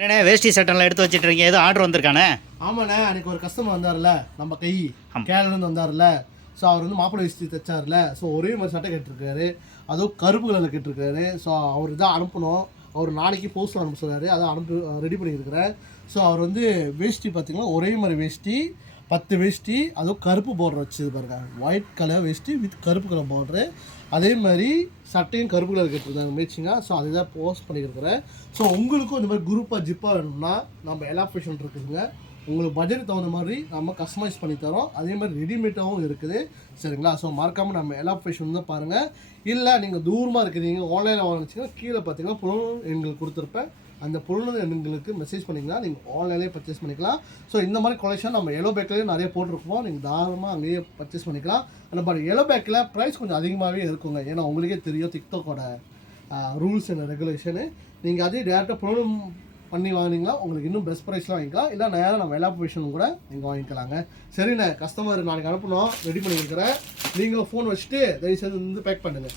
என்னண்ணே வேஷ்டி சட்டெல்லாம் எடுத்து வச்சுட்டு இருக்கீங்க, ஏதோ ஆர்டர் வந்திருக்கானே? ஆமாண்ணே, அன்றைக்கி ஒரு கஸ்டமர் வந்தார்ல, நம்ம கேரளாலேருந்து வந்தார்ல. ஸோ அவர் வந்து மாப்பிள்ளை வேஷ்டி தைச்சார்ல. ஸோ ஒரே மாதிரி சட்டை கேட்டிருக்காரு, அதுவும் கருப்பு கலரில் கேட்டிருக்காரு. ஸோ அவர் தான் அனுப்பணும், அவர் நாளைக்கு போஸ்ட்டில் அனுப்ப சொல்கிறாரு, அதை ரெடி பண்ணியிருக்கிறேன். ஸோ அவர் வந்து வேஷ்டி பார்த்திங்கன்னா ஒரே மாதிரி வேஷ்டி 10 வேஷ்டி, அதுவும் கருப்பு பார்டர் வச்சு பாருங்க, ஒயிட் கலர் வேஷ்டி வித் கருப்பு கலர் பார்டரு. அதே மாதிரி சட்டையும் கருப்பு கலர் கேட்டிருந்தாங்க மேட்சிங்காக. ஸோ அதை தான் போஸ்ட் பண்ணியிருக்கிறேன். ஸோ உங்களுக்கும் இந்த மாதிரி குரூப்பாக ஜிப்பாக வேணும்னா நம்ம எல்லா ஃபேஷன் இருக்குதுங்க. உங்களுக்கு பட்ஜெட் தகுந்த மாதிரி நம்ம கஸ்டமைஸ் பண்ணி தரோம். அதே மாதிரி ரெடிமேடாகவும் இருக்குது, சரிங்களா? ஸோ மறக்காமல் நம்ம எல்லா ஃபேஷன் தான் பாருங்கள். இல்லை நீங்கள் தூரமாக இருக்கிறீங்க, ஆன்லைனில் வாங்கிச்சிங்கன்னா கீழே பார்த்தீங்கன்னா பொருள் எங்களுக்கு கொடுத்துருப்பேன். அந்த பொருள் எங்களுக்கு மெசேஜ் பண்ணிங்கன்னா நீங்கள் ஆன்லைன்லேயே பர்ச்சேஸ் பண்ணிக்கலாம். ஸோ இந்த மாதிரி கலெக்ஷன் நம்ம எல்லோ பேக்லேயே நிறைய போட்டிருக்கோம், நீங்கள் தாராளமாக அங்கேயே பர்ச்சேஸ் பண்ணிக்கலாம். ஆனால் பட் எல்லோ பேக்கில் ப்ரைஸ் கொஞ்சம் அதிகமாகவே இருக்குங்க. ஏன்னா உங்களுக்கே தெரியும் டிக்டாக்கோட ரூல்ஸ் அண்ட் ரெகுலேஷனு. நீங்கள் அதே டேரெக்டாக பொருள் பண்ணி வாங்கினீங்களா உங்களுக்கு இன்னும் பெஸ்ட் ப்ரைஸ்லாம் வாங்கிக்கலாம். இல்லை நேராக நம்ம எல்லா ப்ரொஃபஷனும் கூட நீங்கள் வாங்கிக்கலாங்க. சரிண்ணே, கஸ்டமர் நாளைக்கு அனுப்பணும், ரெடி பண்ணியிருக்கிறேன். நீங்களும் ஃபோன் வச்சுட்டு தயவுசெய்து வந்து பேக் பண்ணுங்கள்.